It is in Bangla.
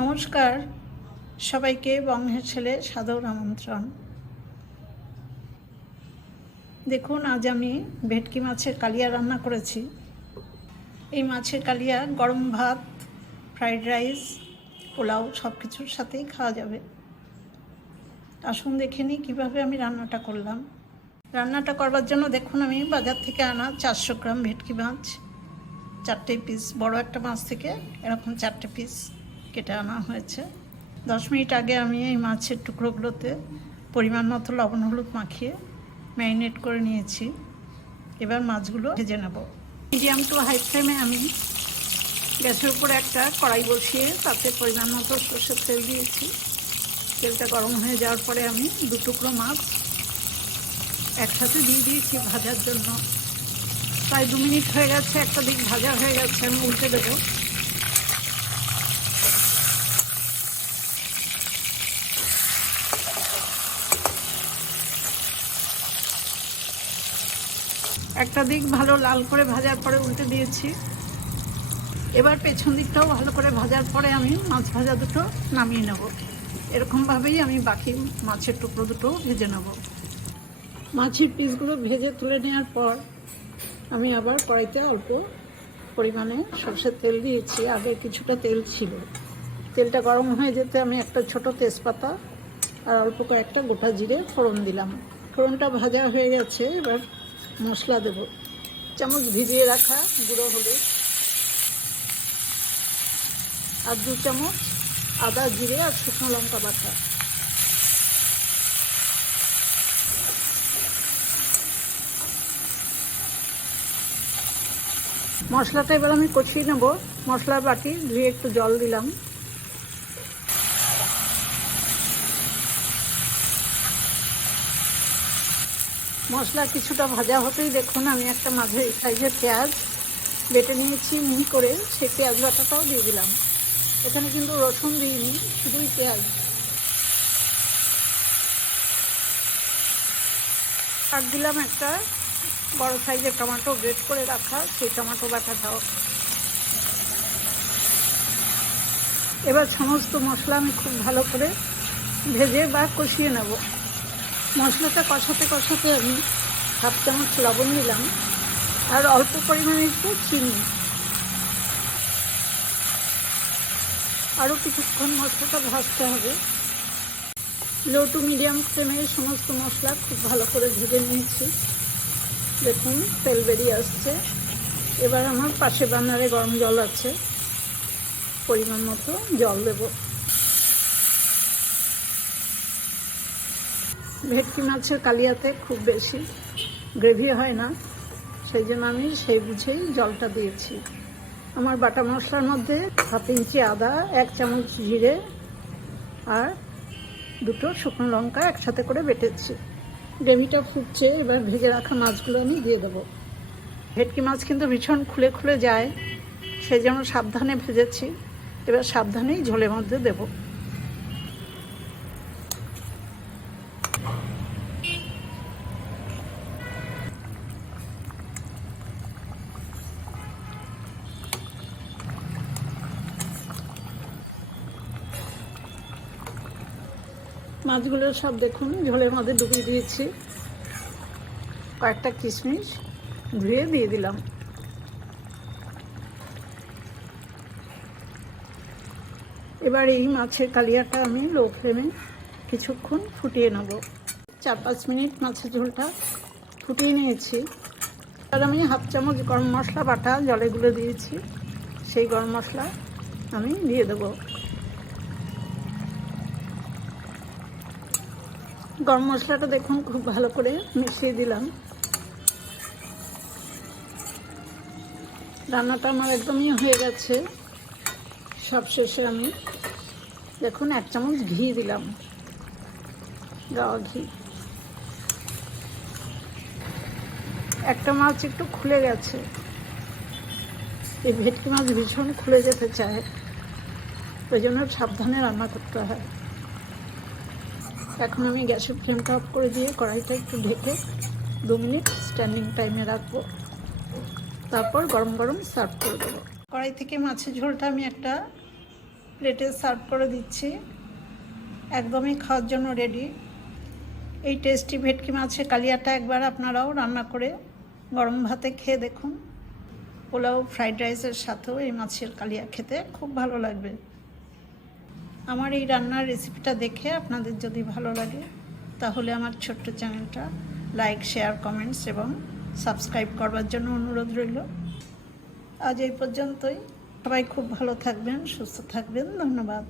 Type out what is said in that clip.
নমস্কার। সবাইকে বঙ্গের ছেলে সাদর আমন্ত্রণ। দেখুন, আজ আমি ভেটকি মাছের কালিয়া রান্না করেছি। এই মাছের কালিয়া গরম ভাত, ফ্রাইড রাইস, পোলাও সব কিছুর সাথেই খাওয়া যাবে। আসুন, দেখে নিই কীভাবে আমি রান্নাটা করলাম। রান্নাটা করবার জন্য দেখুন, আমি বাজার থেকে আনা চারশো গ্রাম ভেটকি মাছ। চারটে পিস, বড় একটা মাছ থেকে এরকম চারটে পিস। কেটে আনা হয়েছে। দশ মিনিট আগে আমি এই মাছের টুকরোগুলোতে পরিমাণ মতো লবণ, হলুদ মাখিয়ে ম্যারিনেট করে নিয়েছি। এবার মাছগুলো ভেজে নেব। মিডিয়াম টু হাই ফ্লেমে আমি গ্যাসের উপর একটা কড়াই বসিয়ে তাতে পরিমাণ মতো সর্ষের তেল দিয়েছি। তেলটা গরম হয়ে যাওয়ার পরে আমি দু টুকরো মাছ একসাথে দিয়ে দিয়েছি ভাজার জন্য। প্রায় দু মিনিট হয়ে গেছে, একটা দিক ভাজা হয়ে গেছে, আমি উল্টে দেবো। একটা দিক ভালো লাল করে ভাজার পরে উল্টে দিয়েছি। এবার পেছন দিকটাও ভালো করে ভাজার পরে আমি মাছ ভাজা দুটো নামিয়ে নেব। এরকমভাবেই আমি বাকি মাছের টুকরো দুটো ভেজে নেব। মাছের পিসগুলো ভেজে তুলে নেওয়ার পর আমি আবার কড়াইতে অল্প পরিমাণে সর্ষের তেল দিয়েছি। আগে কিছুটা তেল ছিল। তেলটা গরম হয়ে যেতে আমি একটা ছোট তেজপাতা আর অল্প কয়েকটা গোটা জিরে ফোড়ন দিলাম। ফোড়নটা ভাজা হয়ে গেছে। এবার মশলা দেব। চামচ ভিজিয়ে রাখা গুঁড়ো হলুদ। আর দু চামচ আদা জিরে আর শুকনো লঙ্কা বাটা। মশলাটা এবার আমি কষিয়ে নেব। মশলা বাটি ধুয়ে একটু জল দিলাম। মশলা কিছুটা ভাজা হতেই দেখুন, আমি একটা মাঝে সাইজের পেঁয়াজ বেটে নিয়েছি মিহি করে সেই পেঁয়াজ বাটাটাও দিয়ে দিলাম। এখানে কিন্তু রসুন দিইনি, শুধুই পেঁয়াজ। আর দিলাম একটা বড় সাইজের টমেটো গ্রেট করে রাখা, সেই টমেটো বাটাটাও। এবার সমস্ত মশলা আমি খুব ভালো করে ভেজে বা কষিয়ে নেব। মশলাটা কষাতে কষাতে আমি হাফ চামচ লবণ দিলাম আর অল্প পরিমাণে একটু চিনি। আরও কিছুক্ষণ মশলাটা ভাজতে হবে। লো টু মিডিয়াম ফ্লেমে সমস্ত মশলা খুব ভালো করে ভেজে নিয়েছি। দেখুন, তেল বেরিয়ে আসছে। এবার আমার পাশে বান্নারে গরম জল আছে। পরিমাণ মতো জল দেব। ভেটকি মাছের কালিয়াতে খুব বেশি গ্রেভি হয় না। সেই জন্য আমি সেই বুঝেই জলটা দিয়েছি। আমার বাটা মশলার মধ্যে হাফ ইঞ্চি আদা, এক চামচ জিরে আর দুটো শুকনো লঙ্কা একসাথে করে বেটেছি। গ্রেভিটা ফুটছে, এবার ভেজে রাখা মাছগুলো আমি দিয়ে দেবো। ভেটকি মাছ কিন্তু ভীষণ খুলে খুলে যায়, সেই জন্য সাবধানে ভেজেছি। এবার সাবধানেই ঝোলের মধ্যে দেব। মাছগুলো সব দেখুন, ঝোলের মধ্যে ডুবিয়ে দিয়েছি। কয়েকটা কিশমিশ ধুয়ে দিয়ে দিলাম। এবার এই মাছের কালিয়াটা আমি লো ফ্লেমে কিছুক্ষণ ফুটিয়ে নেব। চার পাঁচ মিনিট মাছের ঝোলটা ফুটিয়ে নিয়েছি। এবার আমি হাফ চামচ গরম মশলা বাটা জলে গুলে দিয়েছি। সেই গরম মশলা আমি দিয়ে দেবো। গরম মশলাটা দেখুন, খুব ভালো করে মিশিয়ে দিলাম। রান্নাটা আমার একদমই হয়ে গেছে। সব শেষে আমি দেখুন, এক চামচ ঘি দিলাম। গাওয়া ঘি। একটা মাছ একটু খুলে গেছে। এই ভেটকি মাছ ভীষণ খুলে যেতে চায়। ওই জন্য সাবধানে রান্না করতে হয়। এখন আমি গ্যাসের ফ্লেমটা অফ করে দিয়ে কড়াইটা একটু ঢেকে দু মিনিট স্ট্যান্ডিং টাইমে রাখব। তারপর গরম গরম সার্ভ করে দেবো। কড়াই থেকে মাছের ঝোলটা আমি একটা প্লেটে সার্ভ করে দিচ্ছি। একদমই খাওয়ার জন্য রেডি এই টেস্টি ভেটকি মাছের কালিয়াটা একবার আপনারাও রান্না করে গরম ভাতে খেয়ে দেখুন। পোলাও ফ্রাইড রাইসের সাথেও এই মাছের কালিয়া খেতে খুব ভালো লাগবে। আমার এই রান্নার রেসিপিটা দেখে আপনাদের যদি ভালো লাগে, তাহলে আমার ছোট্ট চ্যানেলটা লাইক শেয়ার কমেন্টস এবং সাবস্ক্রাইব করবার জন্য অনুরোধ রইল। আজ এই পর্যন্তই। সবাই খুব ভালো থাকবেন, সুস্থ থাকবেন। ধন্যবাদ।